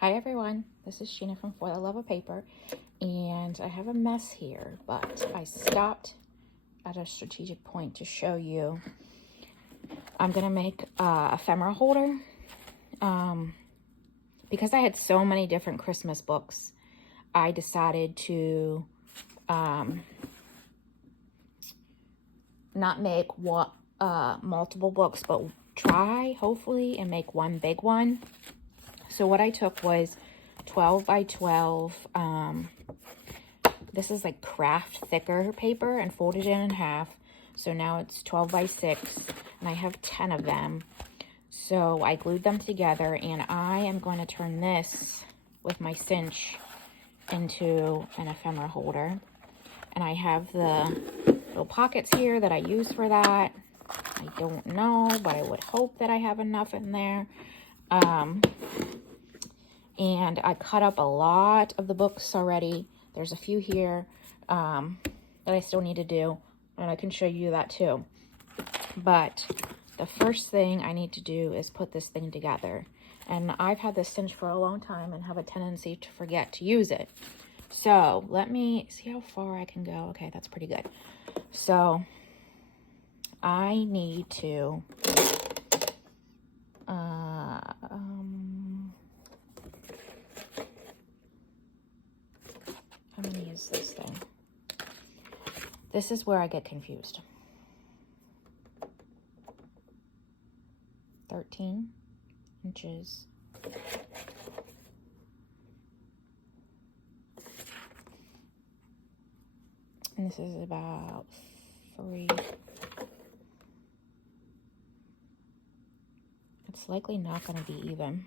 Hi everyone, this is Sheena from For the Love of Paper, and I have a mess here, but I stopped at a strategic point to show you. I'm gonna make a ephemera holder. Because I had so many different Christmas books, I decided to not make multiple books, but try hopefully and make one big one. So what I took was 12 by 12, this is like craft thicker paper, and folded it in half. So now it's 12 by 6, and I have 10 of them. So I glued them together, and I am going to turn this with my cinch into an ephemera holder. And I have the little pockets here that I use for that. I don't know, but I would hope that I have enough in there. And I cut up a lot of the books already. There's a few here that I still need to do, and I can show you that too. But the first thing I need to do is put this thing together. And I've had this cinch for a long time and have a tendency to forget to use it. So let me see how far I can go. Okay, that's pretty good. So I need to I'm going to use this thing. This is where I get confused. 13 inches. And this is about 3. It's likely not going to be even.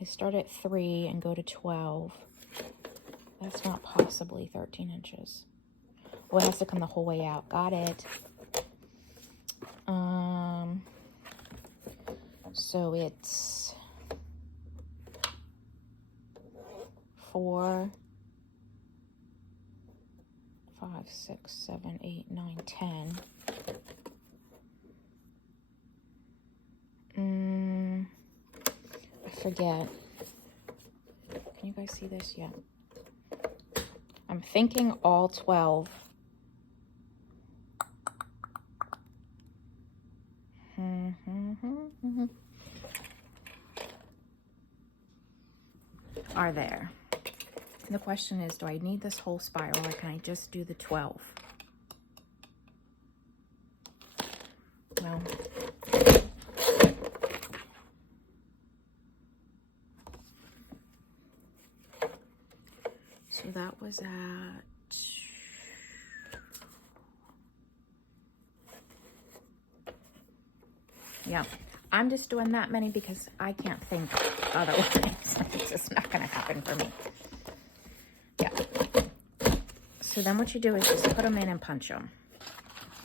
I start at 3 and go to 12. That's not possibly 13 inches. Well, it has to come the whole way out. Got it. So it's 4, 5, 6, 7, 8, 9, 10. I forget. Can you guys see this? Yeah. I'm thinking all 12. Are there. The question is, do I need this whole spiral, or can I just do the 12? Well, so that was at, yeah, I'm just doing that many because I can't think otherwise. It's just not going to happen for me. Yeah. So then what you do is just put them in and punch them.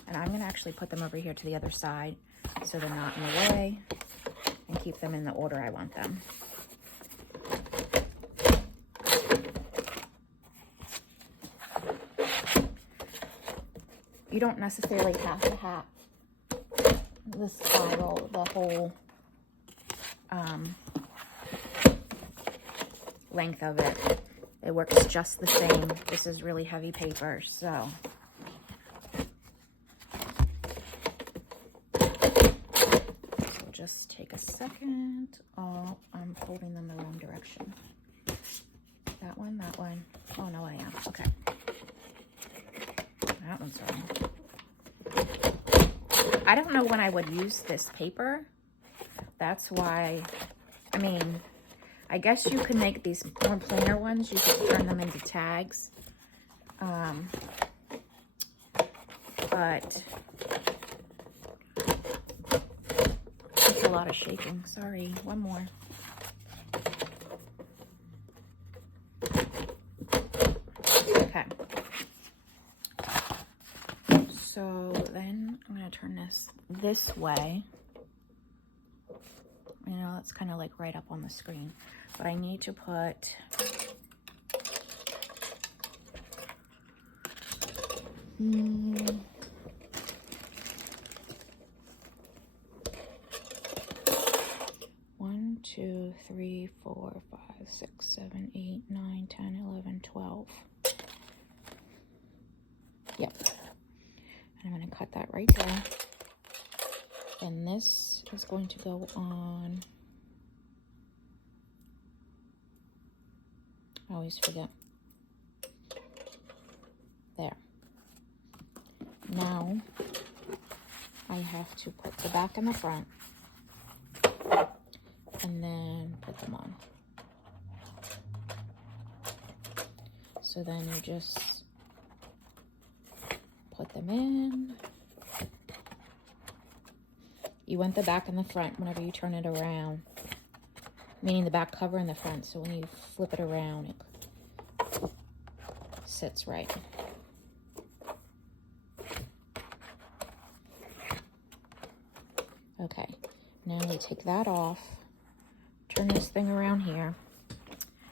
And I'm going to actually put them over here to the other side so they're not in the way, and keep them in the order I want them. You don't necessarily have to have the spiral, the whole length of it. It works just the same. This is really heavy paper, so. So just take a second. Oh, I'm folding them the wrong direction. That one, that one. Oh no, I am. Okay. That one's wrong. I don't know when I would use this paper. That's why, I mean, I guess you could make these more plainer ones. You could turn them into tags. But it's a lot of shaking. Sorry, one more. Okay. So then I'm going to turn this way. You know, it's kind of like right up on the screen. But I need to put 3, 4, 5, 6, 7, 8, 9, 10, 11, 12. Yep. And I'm going to cut that right there. And this is going to go on. I always forget. There. Now I have to put the back and the front and then put them on. So then you just put them in. You want the back and the front whenever you turn it around, meaning the back cover and the front. So when you flip it around, it sits right. Okay, now we take that off, turn this thing around here,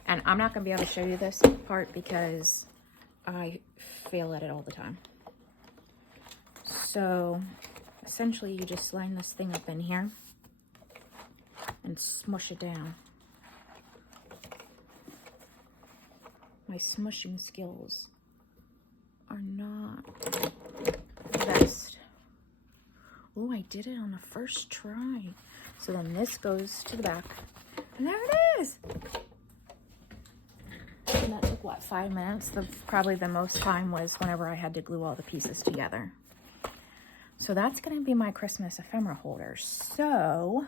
and I'm not going to be able to show you this part because I fail at it all the time. So essentially you just line this thing up in here and smush it down. My smushing skills are not the best. Oh, I did it on the first try. So then this goes to the back. And there it is. And that took, what, 5 minutes? Probably the most time was whenever I had to glue all the pieces together. So that's going to be my Christmas ephemera holder. So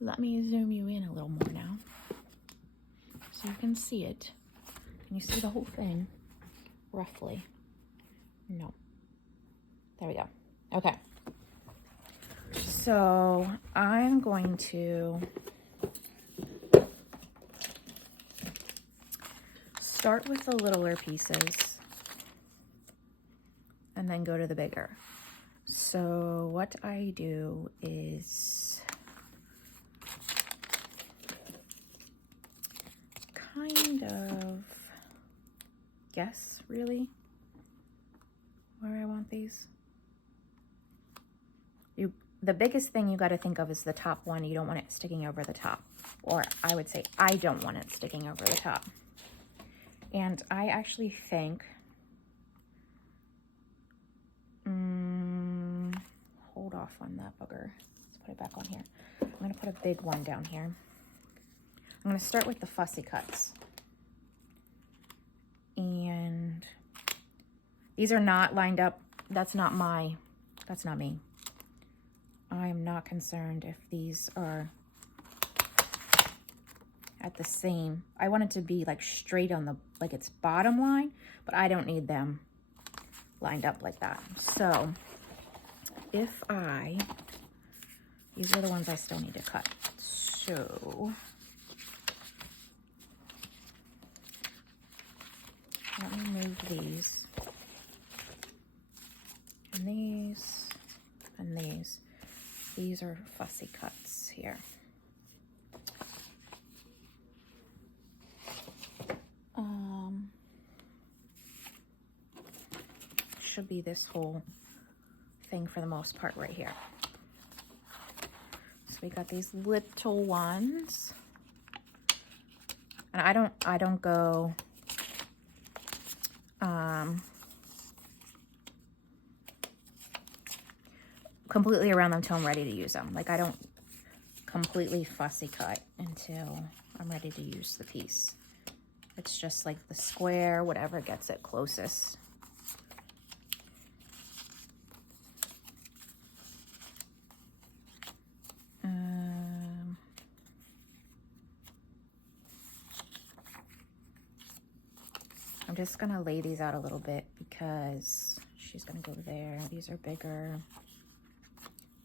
let me zoom you in a little more now so you can see it. Can you see the whole thing? Roughly. No. There we go. Okay. So I'm going to start with the littler pieces and then go to the bigger. So what I do is kind of guess, really, where I want these. The biggest thing you got to think of is the top one. You don't want it sticking over the top. Or I would say I don't want it sticking over the top. And I actually think, hold off on that booger. Let's put it back on here. I'm going to put a big one down here. I'm going to start with the fussy cuts. And these are not lined up. That's not me. I am not concerned if these are at the same. I want it to be like straight on the, like it's bottom line, but I don't need them lined up like that. So if these are the ones I still need to cut. So let me move these and these and these. These are fussy cuts here. Should be this whole thing for the most part right here. So we got these little ones. And I don't go completely around them until I'm ready to use them. Like I don't completely fussy cut until I'm ready to use the piece. It's just like the square, whatever gets it closest. I'm just gonna lay these out a little bit because she's gonna go there. These are bigger.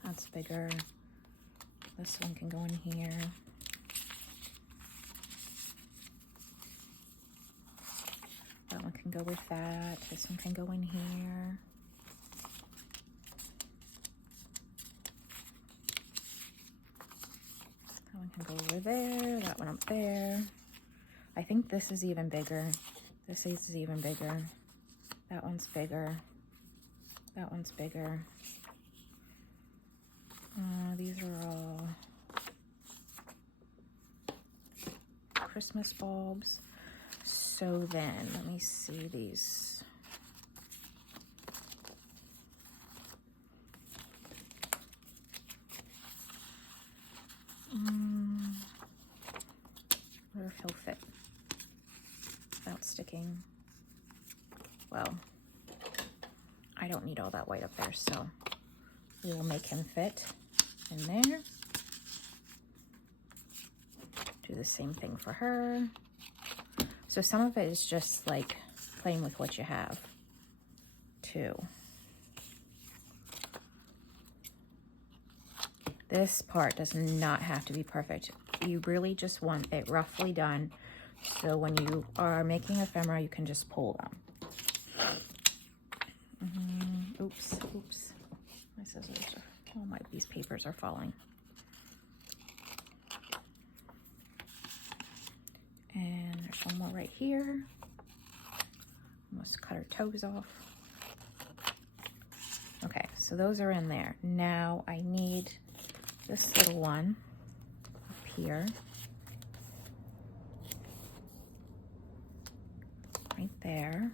That's bigger. This one can go in here. That one can go with that. This one can go in here. That one can go over there. That one up there. I think this is even bigger. This is even bigger. That one's bigger. That one's bigger. These are all Christmas bulbs. So then, let me see these. I wonder if he'll fit without sticking. Well, I don't need all that white up there, so we will make him fit in there. Do the same thing for her. So some of it is just like playing with what you have too. This part does not have to be perfect. You really just want it roughly done. So when you are making ephemera, you can just pull them. Oops. My scissors are, oh these papers are falling. And there's one more right here. Almost cut her toes off. Okay, so those are in there. Now I need this little one up here. Right there.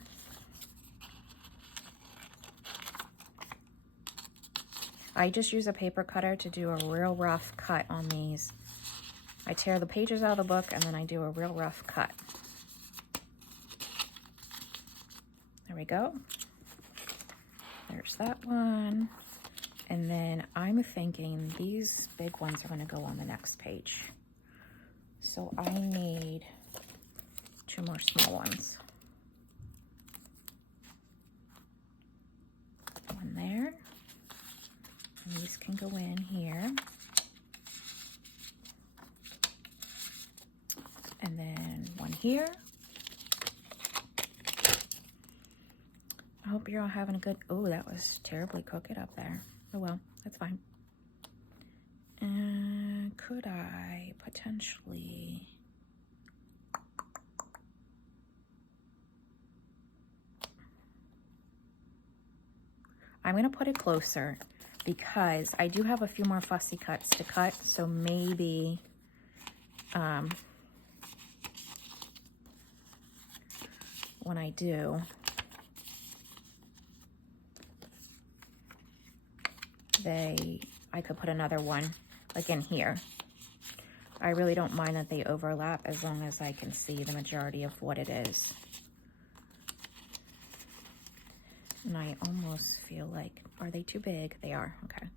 I just use a paper cutter to do a real rough cut on these. I tear the pages out of the book and then I do a real rough cut. There we go. There's that one. And then I'm thinking these big ones are going to go on the next page. So I need 2 more small ones. One there. And these can go in here. And then one here. I hope you're all having a good, oh, that was terribly crooked up there. Oh well, that's fine. And could I potentially, I'm gonna put it closer because I do have a few more fussy cuts to cut, so maybe when I do, I could put another one like in here. I really don't mind that they overlap as long as I can see the majority of what it is. And I almost feel like, are they too big? They are, okay.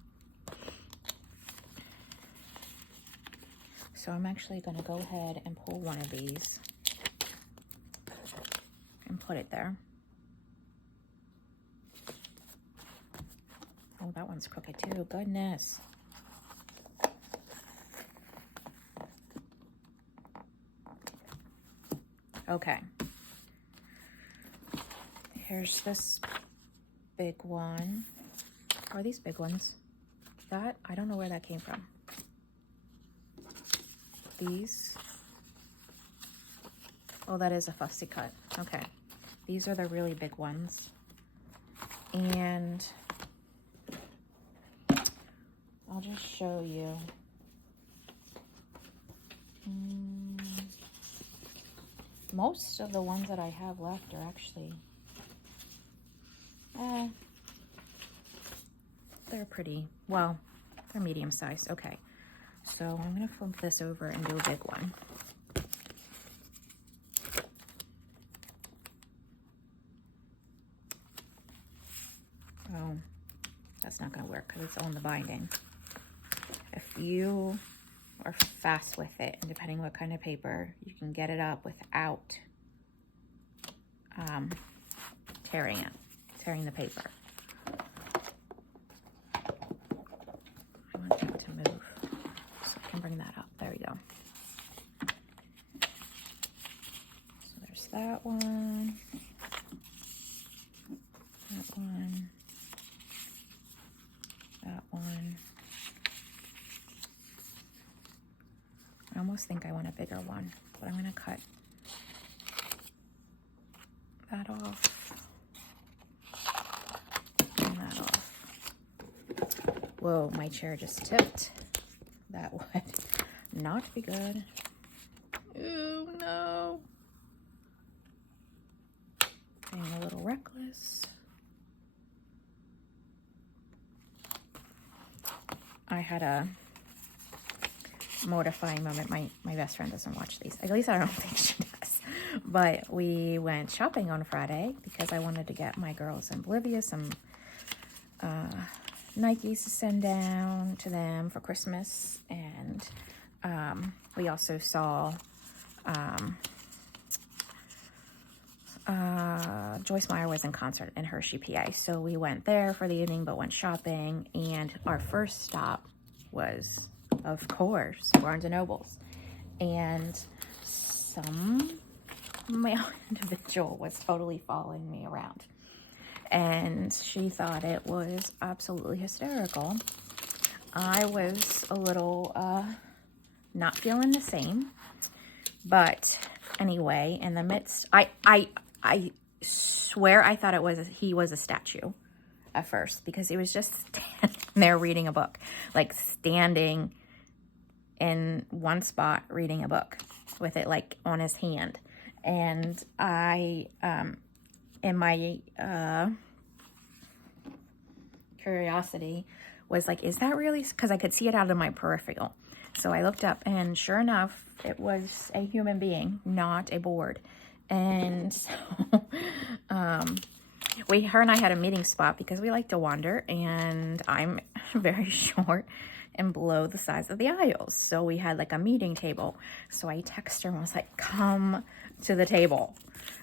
So I'm actually gonna go ahead and pull one of these and put it there. Oh, that one's crooked too, goodness. Okay. Here's this big one. Are these big ones? That, I don't know where that came from. These. Oh, that is a fussy cut. Okay. These are the really big ones. And I'll just show you. Most of the ones that I have left are actually, they're pretty, well, they're medium size. Okay, so I'm gonna flip this over and do a big one. Oh, that's not gonna work because it's on the binding. If you are fast with it, and depending what kind of paper, you can get it up without tearing the paper. I want that to move, so I can bring that up. There we go. So there's that one, that one, that one. I almost think I want a bigger one, but I'm going to cut that off and that off. Whoa, my chair just tipped. That would not be good. Oh no. Being a little reckless. I had a mortifying moment. My best friend doesn't watch these. At least I don't think she does. But we went shopping on Friday because I wanted to get my girls in Bolivia some Nikes to send down to them for Christmas. And we also saw Joyce Meyer was in concert in Hershey, PA. So we went there for the evening, but went shopping. And our first stop was, of course, Barnes & Noble's. And some male individual was totally following me around. And she thought it was absolutely hysterical. I was a little not feeling the same. But anyway, in the midst, I swear I thought he was a statue at first, because he was just standing there reading a book, like standing in one spot reading a book with it like on his hand. And I, in my curiosity, was like, is that really? Because I could see it out of my peripheral. So I looked up, and sure enough, it was a human being, not a board. And so her and I had a meeting spot because we like to wander, and I'm very short and below the size of the aisles. So we had like a meeting table. So I texted her and was like, come to the table.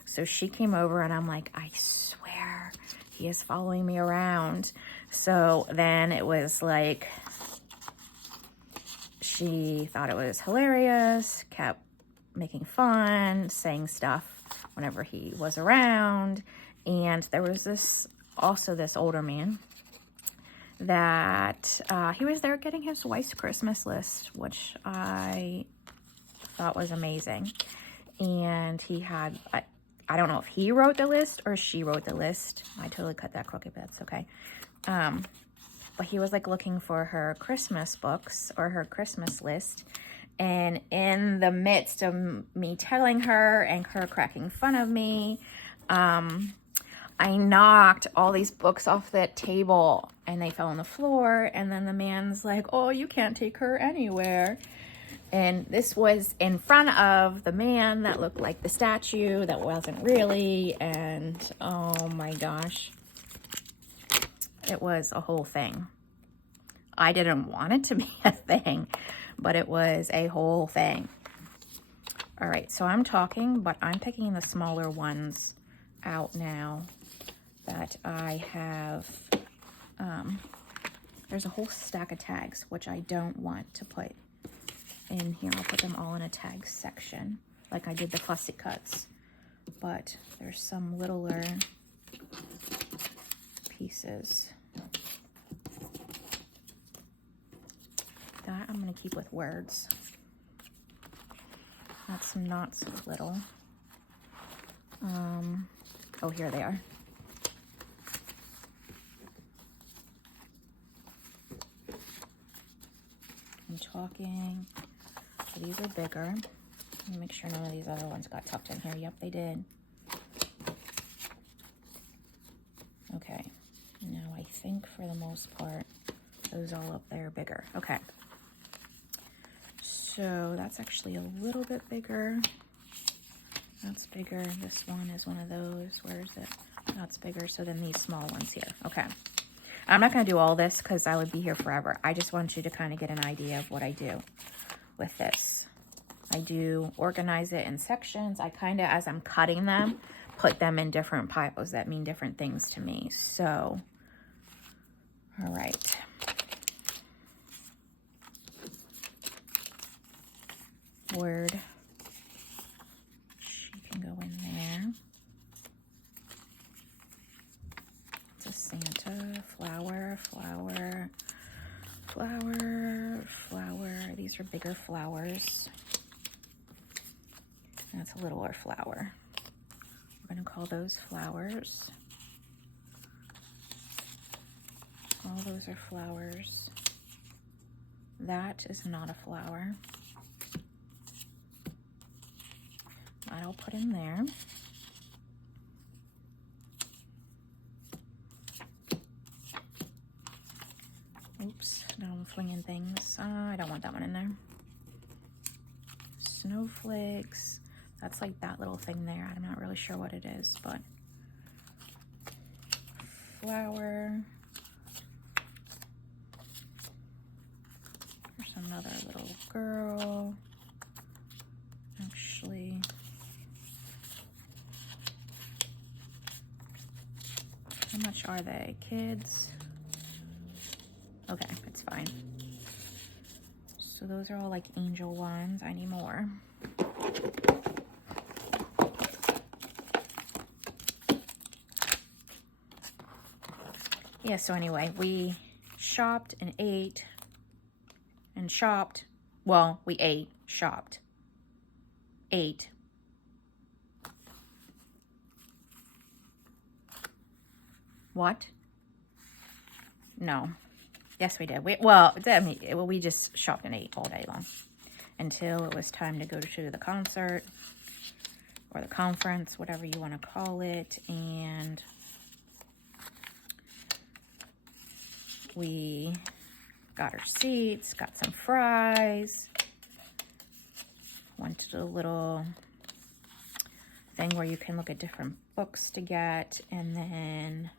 So she came over, and I'm like, I swear he is following me around. So then it was like, she thought it was hilarious, kept making fun, saying stuff whenever he was around. And there was this older man that he was there getting his wife's Christmas list, which I thought was amazing. And he had, I don't know if he wrote the list or she wrote the list. I totally cut that crooked, but it's okay. But he was like looking for her Christmas books or her Christmas list. And in the midst of me telling her and her cracking fun of me, I knocked all these books off that table, and they fell on the floor. And then the man's like, oh, you can't take her anywhere. And this was in front of the man that looked like the statue that wasn't really. And oh my gosh, it was a whole thing. I didn't want it to be a thing, but it was a whole thing. All right, so I'm talking, but I'm picking the smaller ones out now that I have. There's a whole stack of tags, which I don't want to put in here. I'll put them all in a tag section, like I did the fussy cuts. But there's some littler pieces. That I'm going to keep with words. That's some not so little. Oh, here they are. I'm talking. So these are bigger. Let me make sure none of these other ones got tucked in here. Yep, they did. Okay. Now I think for the most part, those all up there are bigger. Okay. So that's actually a little bit bigger. That's bigger. This one is one of those. Where is it? That's bigger. So then these small ones here. Okay. I'm not going to do all this because I would be here forever. I just want you to kind of get an idea of what I do with this. I do organize it in sections. I kind of, as I'm cutting them, put them in different piles that mean different things to me. So, all right. Word. She can go in there. It's a Santa, flower, flower, flower, flower. These are bigger flowers. That's a littler flower. We're going to call those flowers. All those are flowers. That is not a flower. that I'll put in there. Oops, now I'm flinging things. I don't want that one in there. Snowflakes. That's like that little thing there. I'm not really sure what it is, but flower. There's another little girl. Actually, how much are they? Kids? Okay, it's fine. So those are all like angel ones. I need more. Yeah, so anyway, we shopped and ate and shopped. Well, we ate, shopped, ate. What? No. Yes, we did. We just shopped and ate all day long until it was time to go to the concert or the conference, whatever you want to call it. And we got our seats, got some fries, went to the little thing where you can look at different books to get, and then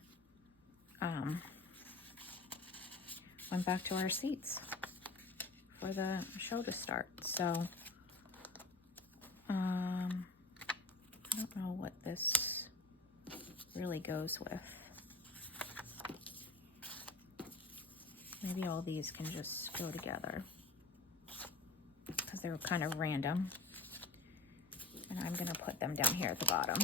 went back to our seats for the show to start. So I don't know what this really goes with. Maybe all these can just go together because they were kind of random. And I'm going to put them down here at the bottom.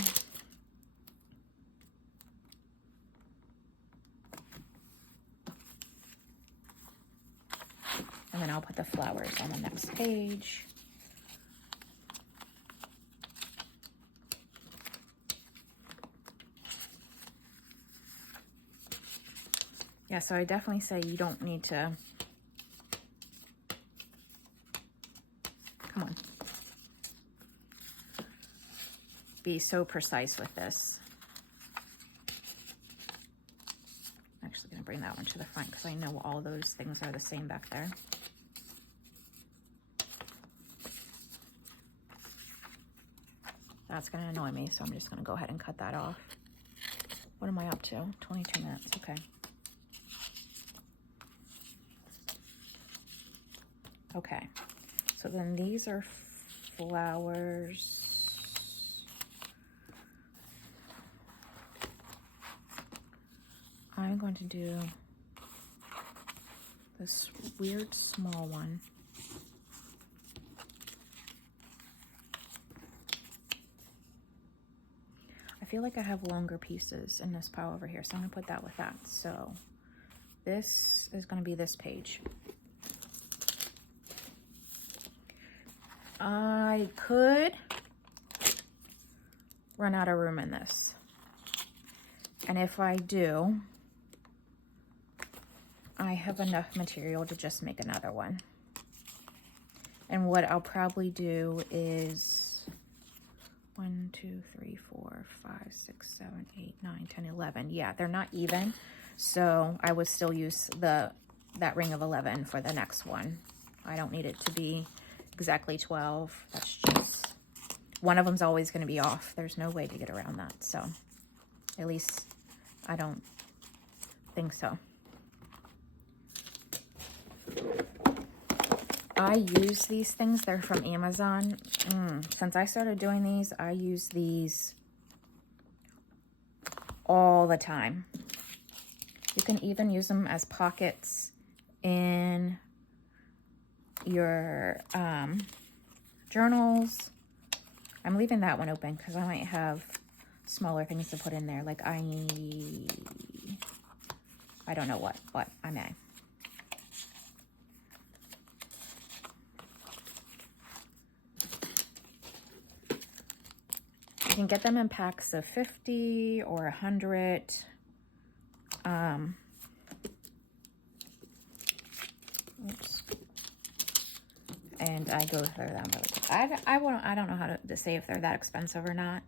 And then I'll put the flowers on the next page. Yeah, so I definitely say you don't need to, come on, be so precise with this. I'm actually going to bring that one to the front because I know all those things are the same back there. That's going to annoy me, so I'm just going to go ahead and cut that off. What am I up to? 22 minutes, okay. Okay, so then these are flowers. I'm going to do this weird small one. I feel like I have longer pieces in this pile over here, so I'm going to put that with that. So this is going to be this page. I could run out of room in this. And if I do, I have enough material to just make another one. And what I'll probably do is 1, 2, 3, 4, 5, 6, 7, 8, 9, 10, 11. Yeah, they're not even. So I would still use that ring of 11 for the next one. I don't need it to be exactly 12. That's just, one of them's always going to be off. There's no way to get around that. So at least I don't think so. I use these things. They're from Amazon. Since I started doing these, I use these all the time. You can even use them as pockets in your journals. I'm leaving that one open because I might have smaller things to put in there. Like I don't know what, but I may. You can get them in packs of 50 or 100. Oops. and I go through them really quick. I don't know how to say if they're that expensive or not.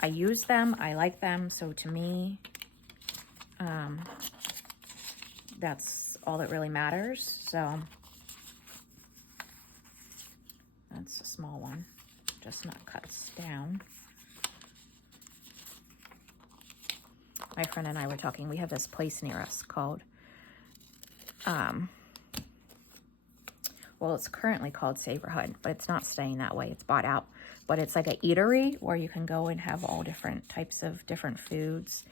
I use them, I like them, so to me, that's all that really matters. So that's a small one, just not cuts down. My friend and I were talking, we have this place near us called, well, it's currently called Savorhood, but it's not staying that way. It's bought out. But it's like an eatery where you can go and have all different types of different foods.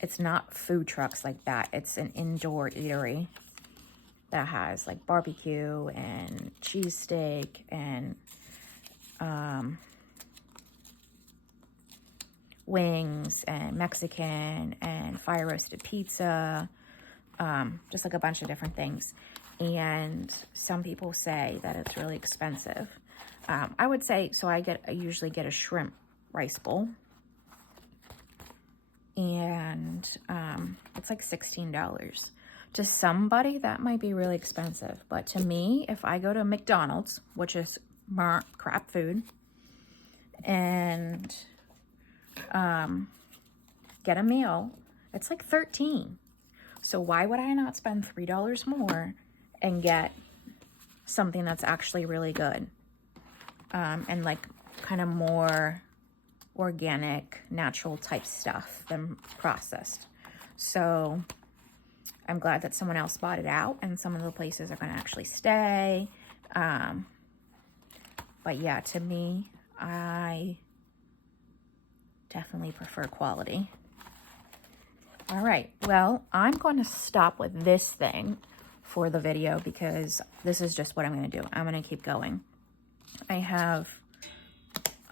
It's not food trucks like that. It's an indoor eatery that has like barbecue and cheesesteak and wings and Mexican and fire roasted pizza, just like a bunch of different things. And some people say that it's really expensive. I would say, so I usually get a shrimp rice bowl, and it's like $16. To somebody, that might be really expensive, but to me, if I go to McDonald's, which is crap food, and get a meal, it's like $13. So why would I not spend $3 more and get something that's actually really good, and like kind of more organic, natural type stuff than processed? So I'm glad that someone else bought it out, and some of the places are going to actually stay. But yeah, to me, I definitely prefer quality. All right, well, I'm going to stop with this thing for the video because this is just what I'm going to do. I'm going to keep going. I have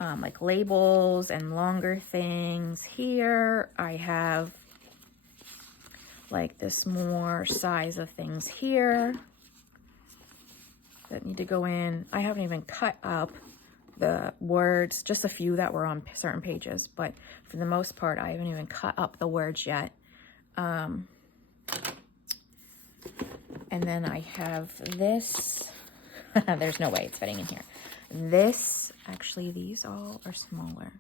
like labels and longer things here. I have like this more size of things here that need to go in. I haven't even cut up the words, just a few that were on certain pages, but for the most part, I haven't even cut up the words yet. And then I have this. There's no way it's fitting in here. This, actually, these all are smaller.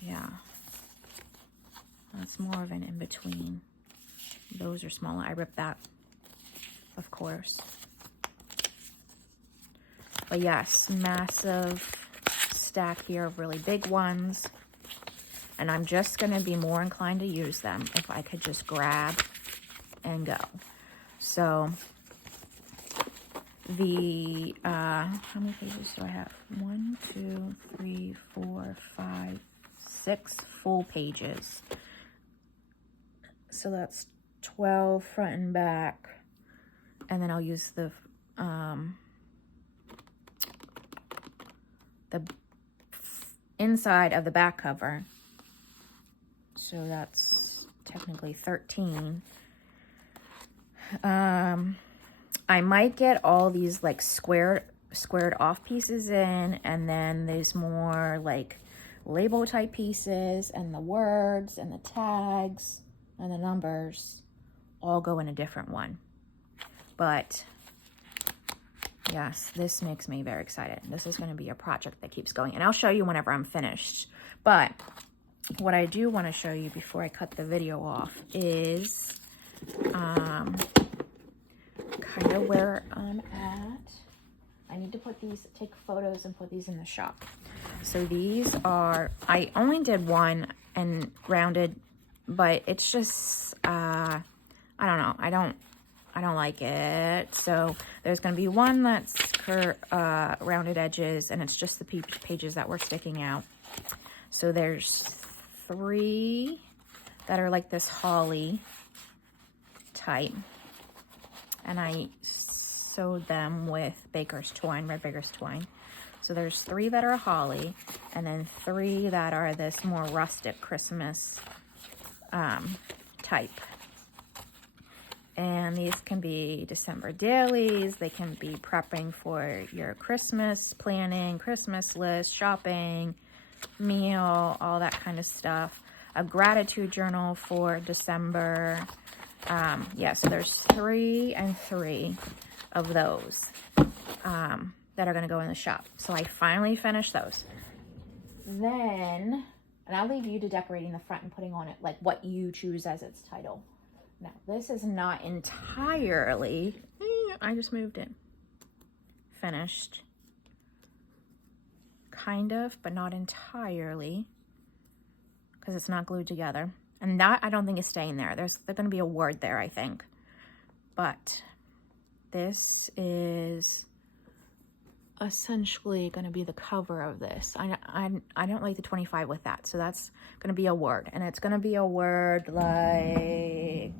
Yeah. That's more of an in-between. Those are smaller. I ripped that, of course. But yes, massive stack here of really big ones. And I'm just going to be more inclined to use them if I could just grab and go. So the, how many pages do I have? 1, 2, 3, 4, 5, 6 full pages. So that's 12 front and back. And then I'll use the inside of the back cover. So that's technically 13. I might get all these like squared off pieces in, and then there's more like label type pieces, and the words and the tags and the numbers all go in a different one. But yes, this makes me very excited. This is going to be a project that keeps going, and I'll show you whenever I'm finished. But what I do want to show you before I cut the video off is kind of where I'm at. I need to put these, take photos and put these in the shop. So these are, I only did one and rounded, but it's just, I don't know. I don't like it. So there's going to be one that's rounded edges, and it's just the pages that were sticking out. So there's 3 that are like this holly type, and I sewed them with baker's twine, red baker's twine. So there's 3 that are holly, and then 3 that are this more rustic Christmas type. And these can be December dailies. They can be prepping for your Christmas planning, Christmas list, shopping, meal, all that kind of stuff. A gratitude journal for December. Yeah, so there's 3 and 3 of those that are going to go in the shop. So I finally finished those. Then, and I'll leave you to decorating the front and putting on it like what you choose as its title. Now, this is not entirely, I just moved it, finished. Kind of, but not entirely, because it's not glued together. And that, I don't think is staying there. There's going to be a word there, I think. But this is essentially going to be the cover of this. I don't like the 25 with that, so that's going to be a word. And it's going to be a word like...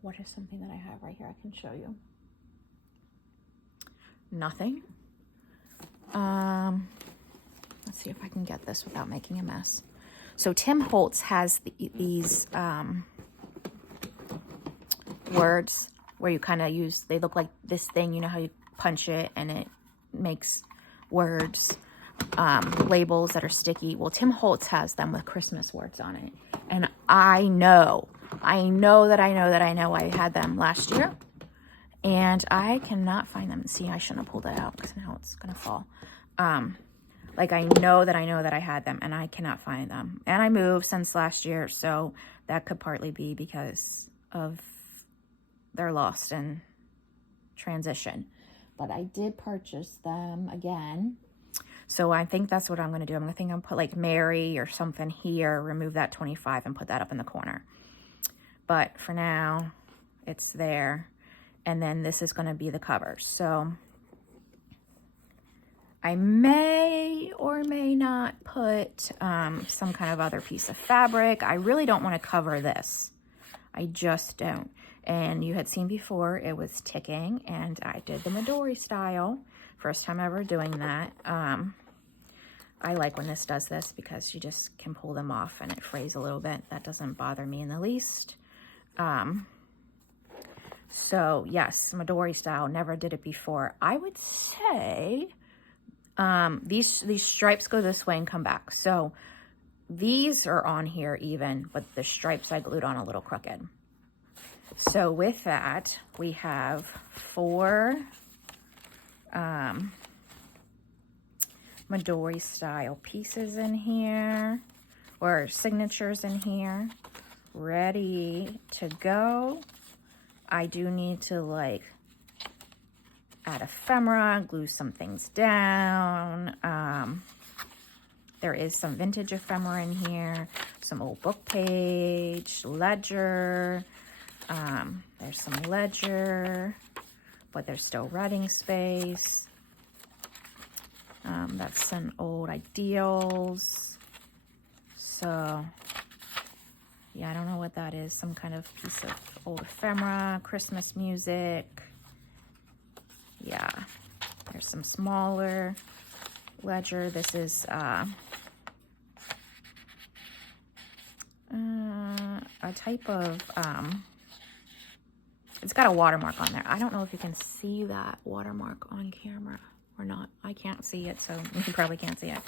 what is something that I have right here I can show you? Nothing. Let's see if I can get this without making a mess. So Tim Holtz has these words where you kind of use, they look like this thing, you know how you punch it and it makes words, labels that are sticky. Well, Tim Holtz has them with Christmas words on it. And I know I had them last year. And I cannot find them. See, I shouldn't have pulled that out because now it's going to fall. Like I know that I had them and I cannot find them. And I moved since last year, so that could partly be because of they're lost in transition. But I did purchase them again. So I think that's what I'm going to do. I'm going to put like Mary or something here, remove that 25 and put that up in the corner. But for now, it's there. And then this is going to be the cover. So I may or may not put some kind of other piece of fabric. I really don't want to cover this. I just don't. And you had seen before, it was ticking. And I did the Midori style. First time ever doing that. I like when this does this because you just can pull them off and it frays a little bit. That doesn't bother me in the least. So yes, Midori style, never did it before. I would say these stripes go this way and come back. So these are on here even, but the stripes I glued on a little crooked. So with that, we have 4 Midori style pieces in here, or signatures in here, ready to go. I do need to like add ephemera, glue some things down. There is some vintage ephemera in here, some old book page, ledger. There's some ledger, but there's still writing space. That's some old ideals. So yeah, I don't know what that is. Some kind of piece of old ephemera, Christmas music. Yeah, there's some smaller ledger. This is a type of, it's got a watermark on there. I don't know if you can see that watermark on camera or not. I can't see it, so you probably can't see it.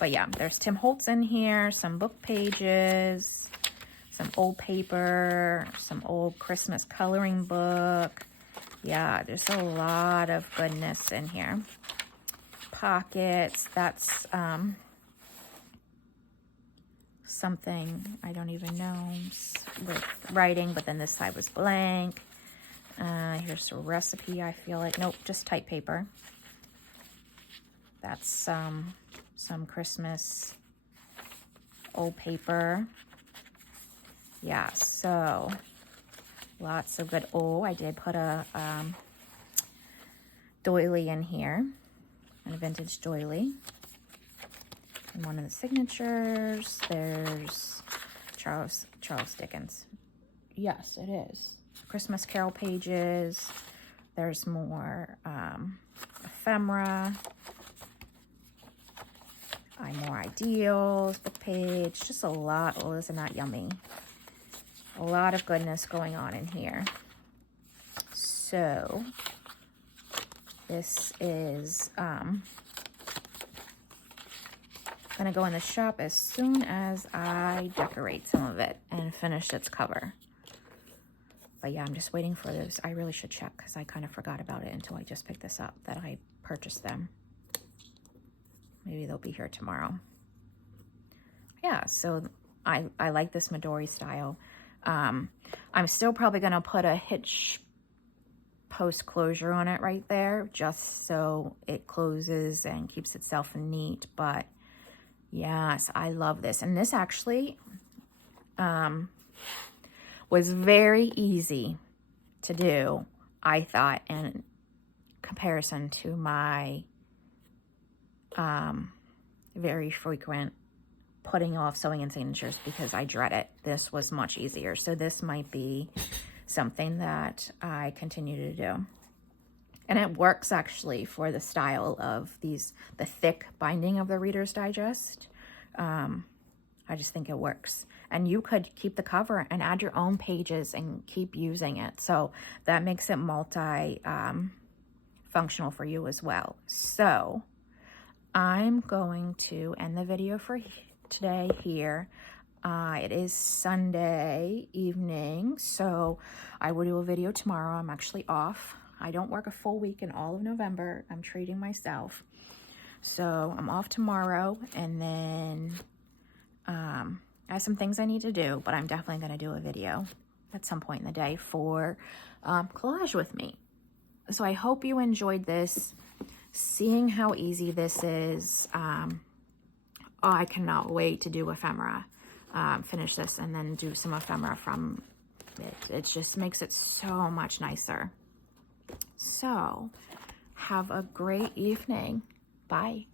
But yeah, there's Tim Holtz in here, some book pages, some old paper, some old Christmas coloring book. Yeah, there's a lot of goodness in here. Pockets, that's something I don't even know with writing, but then this side was blank. Here's a recipe, I feel like. Nope, just type paper. That's some Christmas old paper. Yeah, so lots of good. Oh, I did put a doily in here, and a vintage doily. And one of the signatures, there's Charles Dickens. Yes, it is. Christmas Carol pages. There's more ephemera. More ideals, book page, just a lot. Oh, isn't that yummy? A lot of goodness going on in here. So this is gonna go in the shop as soon as I decorate some of it and finish its cover. But yeah, I'm just waiting for those. I really should check because I kind of forgot about it until I just picked this up, that I purchased them. Maybe they'll be here tomorrow. Yeah, so I like this Midori style. I'm still probably gonna put a hitch post closure on it right there, just so it closes and keeps itself neat. But yes, I love this. And this actually was very easy to do, I thought, in comparison to my very frequent putting off sewing and signatures because I dread it. This was much easier. So this might be something that I continue to do. And it works actually for the style of these, the thick binding of the Reader's Digest. I just think it works. And you could keep the cover and add your own pages and keep using it. So that makes it functional for you as well. So I'm going to end the video for today here. It is Sunday evening, so I will do a video tomorrow. I'm actually off. I don't work a full week in all of November. I'm treating myself. So I'm off tomorrow, and then I have some things I need to do, but I'm definitely going to do a video at some point in the day for collage with me. So I hope you enjoyed this, seeing how easy this is. I cannot wait to do ephemera, finish this and then do some ephemera from it. It just makes it so much nicer. So have a great evening. Bye.